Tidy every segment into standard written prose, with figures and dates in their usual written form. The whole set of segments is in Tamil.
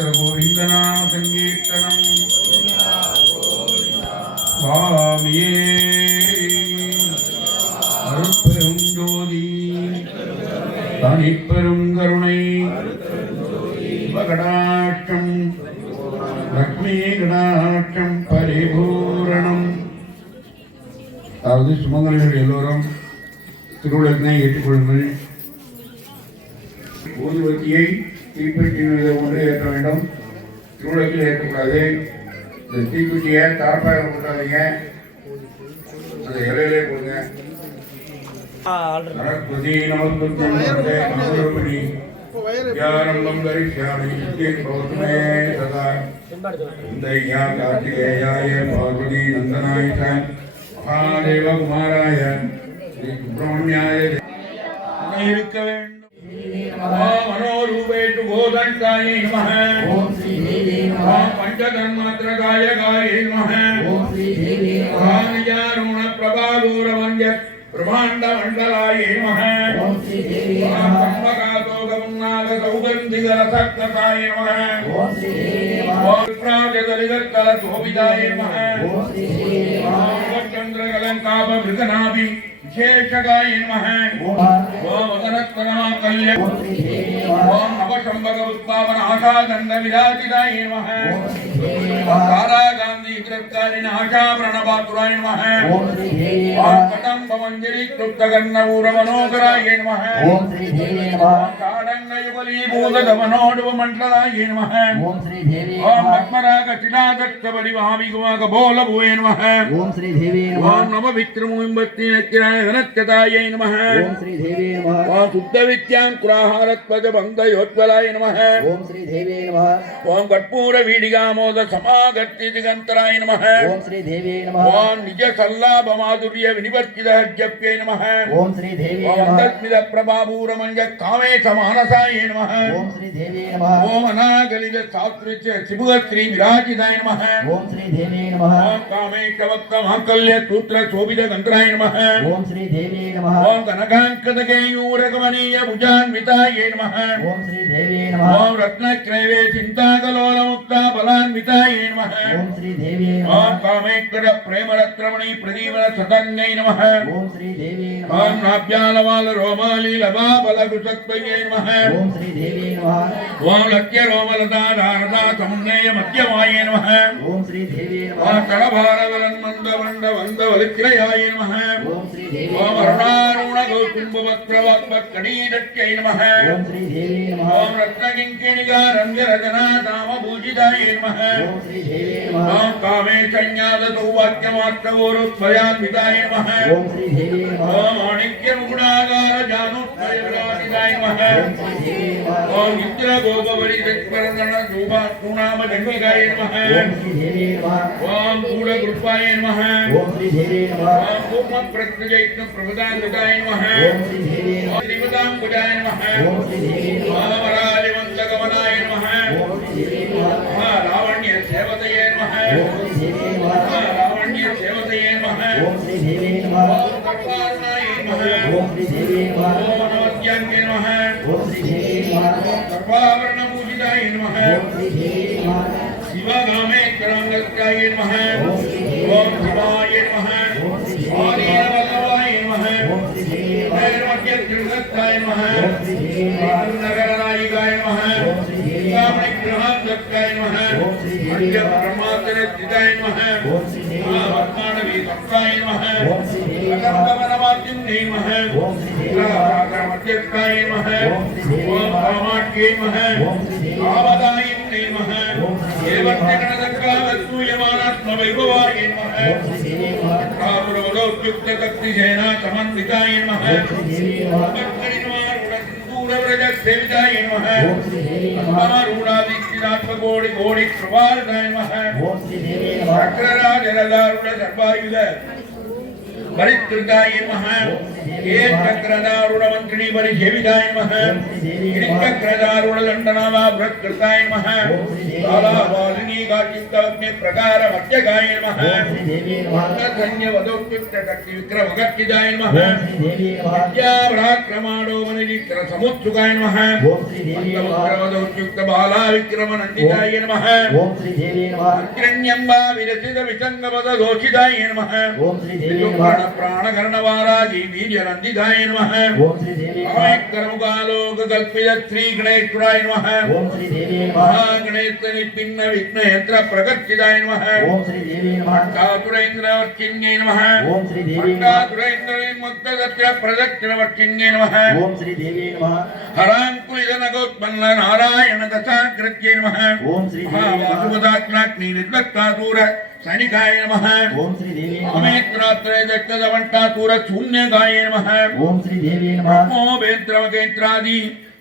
गोविन्दनाम संकीर्तनम् स्वामिये अरुट्पेरुं ज्योति तनिप्पेरुं करुणै वकटाक्षं लक्ष्मीकटाक्षं परिपूरणम् அதாவது சுமங்கலிகள் எல்லோரும் திருவிழத்தினை ஏற்றுக்கொள்ளுங்கள். ஊதுவத்தியை தீப்பெட்டி ஒன்று ஏற்ற வேண்டும். திருவிழத்தில் ஏற்றக்கூடாது. இந்த தீப்பெட்டியை தார்பாக போட்டாதீங்க, அந்த இலையிலே போடுங்க. சரஸ்வதி நமஸ்பதி யாரம்பம் கரிஷ்யாமி பௌர்ணமே சதா இந்தையா கார்த்திகேயாய பார்வதி நந்தனாய महादेव कुमाराय श्री सुब्रह्मण्याय இருக்க வேண்டும். मनोरूपेषु गोदण्डाय नमः. ओम श्री देवी नमः. पंचतन्मात्रकाय गाय नमः. ओम श्री देवी नमः. निजारुण प्रभागौरवंज ब्रह्मांड मंडलाय नमः. ओम श्री देवी नमः. ब्रह्मकातोगमनाग सौगंधिगरसक्तकाय नमः. ओम श्री देवी नमः. प्राजदलिगत्तल शोभिताय नमः. ओम श्री देवी नमः. चंद्रकलंकाभ मृगनाभि विशेषकाय नमः. ओम वदनत्तनमाकल्य ओम नवशंभग उत्पावन आशादंड विराजिताय नमः. तारा गांधी गिरफ्तारिण आशा प्रणपातुराय नमः. ओम कटंब मंजरी कृतगन्न ऊरमनोकराय नमः. ओम श्री देवी नमः. काडंग युगली भूतदमनोडव मंडलाय नमः. ओम श्री देवी नमः. ओम पद्मराग चिदादत्त परिभाविगवाग बोल भुवे नमः. ओम श्री देवी नमः. ओम नव विक्रमोइंबत्ति नक्किराय घनत्यताय नमः. ओम श्री देवी नमः. ओम शुद्ध विद्यांकुराहारत्वज बंधयोज्वलाय नमः. ओम श्री देवी नमः. ओम कर्पूर वीडिगामोद समागत्ति दिगंतराय नमः. ओम श्री देवी नमः. ओम निज सल्लाभ माधुर्य विनिवर्तित जप्ये नमः. ओम श्री देवी नमः. ओम तस्मिद प्रभापूर मंज कामे समानसाय नमः. ओम श्री देवी नमः. ओम अनागलित सात्रिच शिवग श्री विराजिताय नमः. ओम श्री देवी नमः. ओम कामेश वक्त महाकल्य सूत्र शोभित गंतराय नमः. ओम श्री देवी नमः. ओम कनकांकद केयूरकमनीय भुजान्विताय नमः. ओम श्री देवी नमः. ओम रत्नक्रैवे चिंताकलोल मुक्ता बलान्विताय नमः. ओम श्री देवी नमः. ओम कामेश्वर प्रेमरत्रमणि प्रदीपन सतन्यै नमः. ओम श्री देवी नमः. ओम नाभ्यालवाल रोमाली लभा बलगुसत्वये नमः. ओम श्री देवी नमः. ओम लक्ष्य रोमलता धारदा समुन्नय मध्यमाय नमः. ओम श्री देवी नमः. ओम तलभारवलन मंद वंद वंद वलिक्रयाय नमः. ओम श्री देवी. ओम अरुणारुण गौकुंभवक्त्रवक्त्रकणीरत्यै नमः. ओम श्री देवी नमः. ओम रत्नकिंकिणिका रंगरजना दाम पूजिताय नमः. ओम श्री देवी नमः. ओम कामेशඤ්ඤाद सौवाक्यमात्रगोरुत्वयान्विताय नमः. ओम श्री देवी नमः. ओम माणिक्य मुकुटाकार जानुत्वयविराजिताय नमः. ओम श्री देवी नमः. ओम नित्य गोपवरि सत्परदन शोभात्मनाम जन्मिकाय नमः. ओम श्री देवी नमः. ओम गूढकृपाय नमः. ओम श्री देवी नमः. ओम पूर्ण प्रत्यजैत्य प्रभदान्विताय नमः. ओम श्री देवी नमः. श्रीमदाम्बुजाय नमः. ओम श्री देवी नमः. ओम वरालिवन्दगमनाय नमः. ओम श्री देवी नमः. लावण्य सेवतये नमः. ओम श्री देवी नमः. लावण्य सेवतये नमः. ओम श्री देवी नमः. ओम कर्पारुणाय नमः. ओम श्री देवी नमः. ओम नमस्याङ्गे नमः. ओम श्री देवी नमः. ओम कर्पावरण पूजिताय नमः. ओम श्री देवी नमः. शिवगामे करांगत्याय नमः. ओम श्री देवी नमः. ओम शिवाय नमः. ओम श्री देवी वल्लभाय नमः. ओम श्री देवी नमः. त्रिगताय नमः. ओम श्री देवी नमः. नगरनायिकाय नमः. ओम श्री देवी नमः. ग्रहांतकाय नमः. ओम श्री देवी नमः. ब्रह्मांतरस्थिताय नमः. ओम श्री देवी नमः. वर्तमानवी सत्ताय नमः. ओम श्री देवी नमः. कमलवाचिन्ने नमः. ओम श्री देवी नमः. मध्यस्थाय नमः. ओम श्री देवी नमः. ओम कामाख्ये नमः. ओम श्री देवी नमः. आवदायिन्ने नमः. ओम श्री देवी नमः. देवत्यगणदक्कावस्तूयमानात्मवैभवाय नमः. ओम श्री देवी नमः. कापुरवदोद्युक्त तक्तिसेना समन्विताय नमः. ओम श्री देवी नमः. सेविताय नमः. ओम श्री देवी नमः. रूढ़ादिक्षिरात्मकोटि कोटि प्रभारताय नमः. ओम श्री देवी नमः. चक्रराज रदारूढ़ सर्वायुध परित्रताय नमः. ओम श्री चक्रदारुणमन्त्रिणी परिसेविताय नमः चक्रदारुणदण्डनामाभृत्कृताय नमः कालावालिनी काचित्ताग्नि प्रकार मध्यगाय नमः धन्यवदोक्तिविक्रमगर्जिताय नमः विद्याभ्राक्रमाणोमनिचित्र समुत्सुकाय नमः वक्रवदोक्तियुक्त बाला विक्रमनन्दिताय नमः हिरण्यम्बा विरचित विसङ्गपददोषिताय नमः प्राणकर्णवारागी वीर्यनन्दिताय नमः अमेकरमुखालोककल्पित श्रीगणेश्वराय नमः महागणेशनिपिन्न विघ्नयन्त्र प्रकर्षिताय नमः भट्टासुरेन्द्रवर्चिन्यै नमः भट्टासुरेन्द्रमुक्तगत्र प्रदक्षिणवर्चिन्यै नमः हराङ्कुलितनगोत्पन्न नारायण दशाकृत्यै नमः महावासुपदाग्नाग्निर्दत्तासूर सैनिकाय नमः ओम श्री देवी अमेत्रात्रय दत्तदवंटासुर शून्यगाय नमः ओम श्री देवी नमः ब्रह्मोपेन्द्रमकेन्द्रादि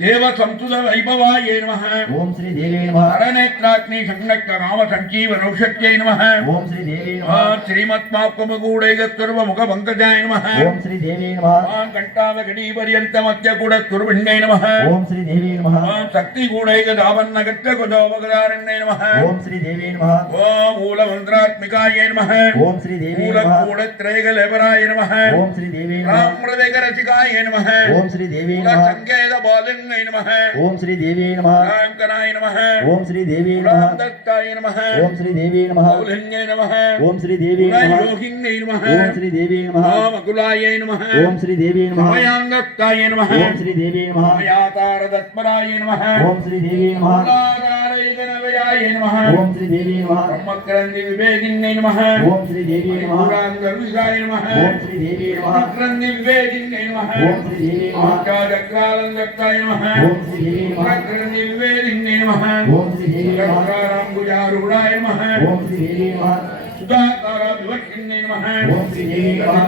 देव संसुत वैभवाय नमः ओम श्री देवी नमः हरनेत्राग्नि संरक्त राम संजीवनौषध्यै नमः ओम श्री देवी नमः श्रीमत्मापमगूढैगत्सर्वमुख पंकजाय नमः ओम श्री देवी नमः कंठावघटी मध्यगूढस्तुर्भिण्यै नमः ओम श्री देवी नमः शक्तिगूढैगदावन्नगत्यगुदोपगदारण्यै नमः ओम श्री देवी नमः ओम मूलमन्त्रात्मिकाय नमः ओम श्री देवी नमः मूलगूढत्रयगलेपराय नमः ओम श्री देवी नमः रामहृदयरसिकाय नमः ओम श्री देवी नमः संकेतबालिन् नमः ओम श्री देवी नमः रामकनाय नमः ओम श्री देवी नमः दत्ताय नमः ओम श्री देवी नमः कौलिन्यै नमः ओम श्री देवी नमः योगिन्यै नमः ओम श्री देवी नमः मकुलाय नमः ओम श्री देवी नमः मयान्दत्ताय नमः ओम श्री देवी नमः मयातारदत्पराय नमः ओम श्री देवी नमः मूलाधारैकनवयाय नमः ओम श्री देवी नमः ब्रह्मक्रन्ति विवेकिन्यै नमः ओम श्री देवी नमः पुराणगर्विसाय नमः ओम श्री देवी नमः क्रन्ति विवेकिन्यै नमः ओम श्री देवी नमः चक्रदत्ताय नमः ओम श्री देवी नमः प्रकृतिवेदिन्यै नमः ओम श्री देवी नमः रामगुजारूढाय नमः ओम श्री देवी नमः सुधाकाराभिवक्षिन्यै नमः ओम श्री देवी नमः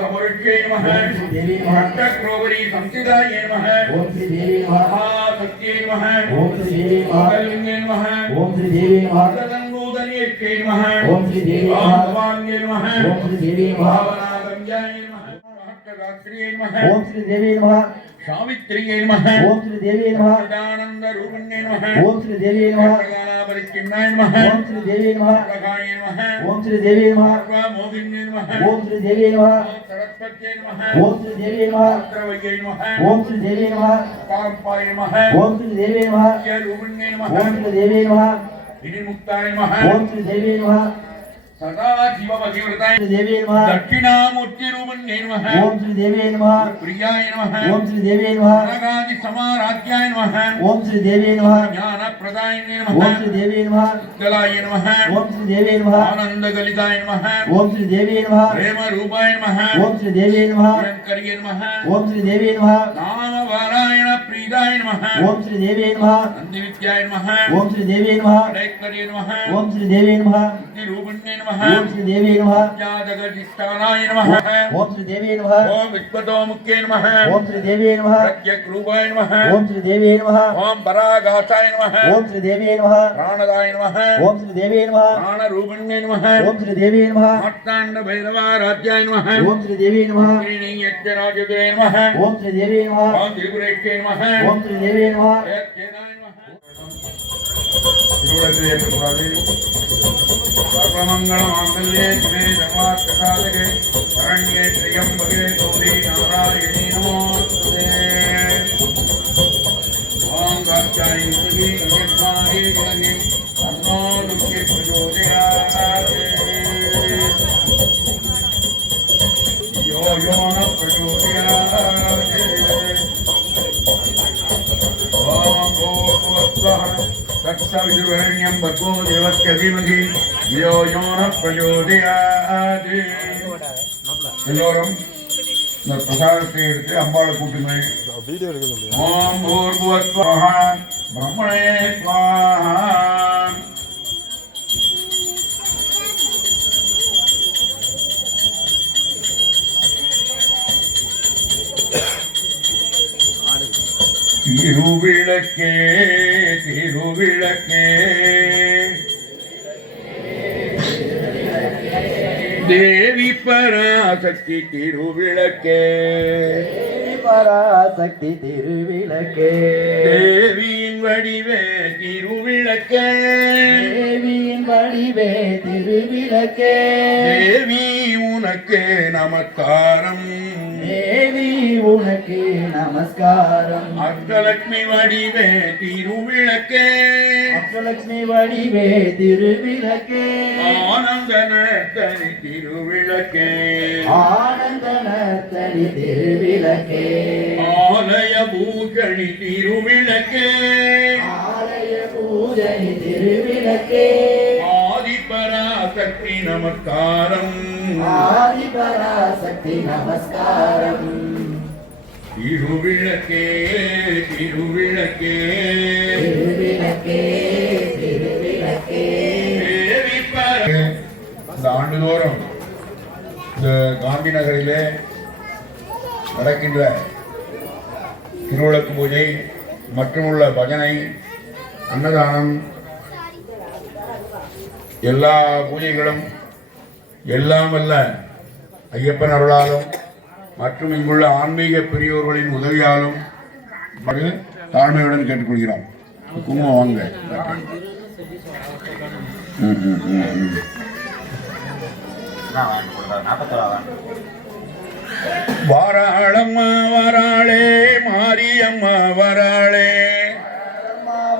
कमरुच्यै नमः ओम श्री देवी नमः चक्रोवरी संसिदाय नमः ओम श्री देवी नमः महाशक्त्यै नमः ओम श्री देवी नमः कलिन्यै नमः ओम श्री देवी नमः तदङ्गोदनीयै नमः ओम श्री देवी नमः भवान्यै नमः ओम श्री देवी नमः भावनागम्याय नमः महत्तदात्रियै नमः ओम श्री देवी नमः सावित्रियै नमः ओम श्री देवी नमः सदानंद रूपिण्यै नमः ओम श्री देवी नमः परिचिन्नाय नमः ओम श्री देवी नमः प्रगाय नमः ओम श्री देवी नमः मोहिन्यै नमः ओम श्री देवी नमः सरस्वत्यै नमः ओम श्री देवी नमः द्रवयै नमः ओम श्री देवी नमः पारंपाय नमः ओम श्री देवी नमः रूपिण्यै नमः ओम श्री देवी नमः विनिमुक्ताय नमः ओम श्री देवी नमः सदा जीववधिवृताय देवी नमः दक्षिणामूर्ति रूपिण्यै नमः ओम श्री देवी नमः प्रियाय नमः ओम श्री देवी नमः नागादि समाराध्याय नमः ओम श्री देवी नमः ज्ञानप्रदायिने नमः ओम श्री देवी नमः उत्कलाय नमः ओम श्री देवी नमः आनंदगलिताय नमः ओम श्री देवी नमः प्रेम रूपाय नमः ओम श्री देवी नमः शंकर्ये नमः ओम श्री देवी नमः नामवारायण प्रीदाय नमः ओम श्री देवी नमः नंदिविद्याय नमः ओम श्री देवी नमः दैत्कर्ये नमः ओम श्री देवी नमः रूपिण्यै नमः ओम श्री देवी नमः ज्ञानगर्जिष्ठानाय नमः ओम श्री देवी नमः ओम विश्वतोमुख्ये नमः ओम श्री देवी नमः प्रत्यग्रूपाय नमः ओम श्री देवी नमः ओम परागासाय नमः ओम श्री देवी नमः प्राणदाय नमः ओम श्री देवी नमः प्राणरूपिण्ये नमः ओम श्री देवी नमः मार्ताण्ड भैरवाराध्याय नमः ओम श्री देवी नमः श्रीनियज्ञराजदे नमः ओम श्री देवी नमः ओम त्रिपुरेश्ये नमः ओम श्री देवी नमः सर्वमंगलमांगल्ये शिवे सर्वार्थसाधके शरण्ये त्र्यंबके गौरी नारायणी नमोस्तुते ओम कात्यायनी गंगेश्वरी गंगे तन्नो दुःखे प्रचोदयात् यो यो न प्रचोदयात् ओम भूर्भुवस्सुवः तत्सवितुर्वरेण्यं भर्गो देवस्य धीमहि धियो यो नः प्रचोदयात् எல்லோரும் இந்த பிரசாதத்தை எடுத்து அம்பாளை கூட்டுமே ஓம் பூர்வஸ்வஹ பிரம்மணே ஸ்வாஹா திருவிளக்கே திருவிளக்கே தேவி பராசக்தி திருவிளக்கே பராசக்தி திருவிளக்கே தேவியின் வடிவே திருவிளக்கே தேவியின் வடிவே திருவிளக்கே தேவி உனக்கே நமஸ்காரம் தேவி உனக்கு நமஸ்காரம் அஷ்டலட்சுமி வடிவே திருவிளக்கே அஷ்டலட்சுமி வடிவே திருவிளக்கே ஆனந்தன தனி திருவிளக்கே ஆனந்தன தனி திருவிளக்கே ஆலய பூஷணி திருவிளக்கே ஆலய பூஜனி திருவிளக்கே ஆதிபராசக்தி நமஸ்காரம் ஆதிபராசக்தி நமஸ்காரம் திருவிளக்கே திருவிளக்கே திருவிளக்கே திருவிளக்கே தேவி இந்த ஆண்டுதோறும் இந்த காந்தி நகரிலே நடக்கின்ற திருவிளக்கு பூஜை மற்றும் உள்ள பஜனை அன்னதானம் எல்லா பூஜைகளும் எல்லாம் வல்ல ஐயப்பன் அருளாலும் மற்றும் இங்குள்ள ஆன்மீக பெரியோர்களின் உதவியாலும் தாழ்மையுடன் கேட்டுக்கொள்கிறோம். குங்குமம் வாங்க. வாராளம்மா வராளே மாரியம்மா வராளே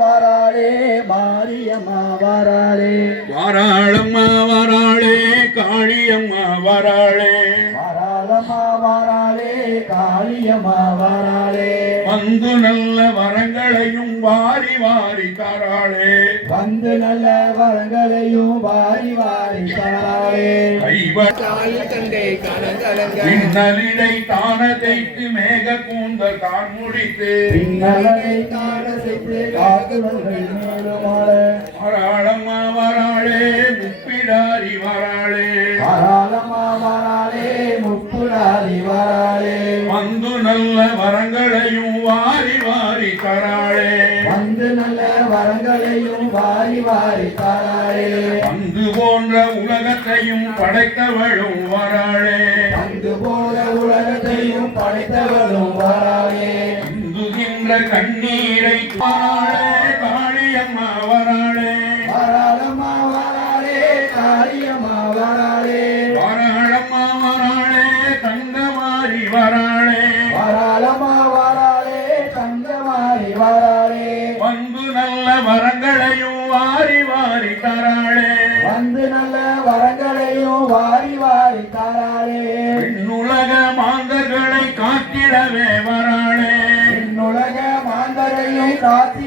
வராளே மாரியம்மா வராளே வாராளம்மா வராளே காளியம்மா வராளே வராளம்மா வராளே காளியம்மா வராளே வந்து நல்ல வரங்களையும் வாரி வாரி தராளே வந்து நல்ல வரங்களையும் வாரி வாரி தராளே பின்னலிடை தானதைத்து மேக கூந்தல் தான் முடித்து பின்னலை தான செய்து காக்குவர்கள் மேலுமாளே வராளம்மா வராளே முப்பிடாரி வராளே வராளம்மா வராளே முப்புடாரி வராளே வந்து நல்ல வரங்களையும் வாரி வாரி தராளே வந்து நல்ல வரங்களையும் வாரி வாரி தராளே வந்து போன்ற உலகத்தையும் படைத்தவளும் வராளே வந்து போல உலகத்தையும் படைத்தவளும் வராளே இந்துகின்ற கண்ணீரை வராளே காளியம்மா வராளே வராளம்மா வராளே காளியம்மா வராளே வராளம்மா வராளே தங்கமாரி வராளே வராளம்மா வராளே தங்கமாரி வராளே வந்து நல்ல வரங்களையும் வாரி வாரி தராளே வந்து நல்ல வரங்களையும் வாரி வாரி தராளே உலக மாந்தர்களை காத்திடவே வராளே உலக மாந்தரையும் காத்து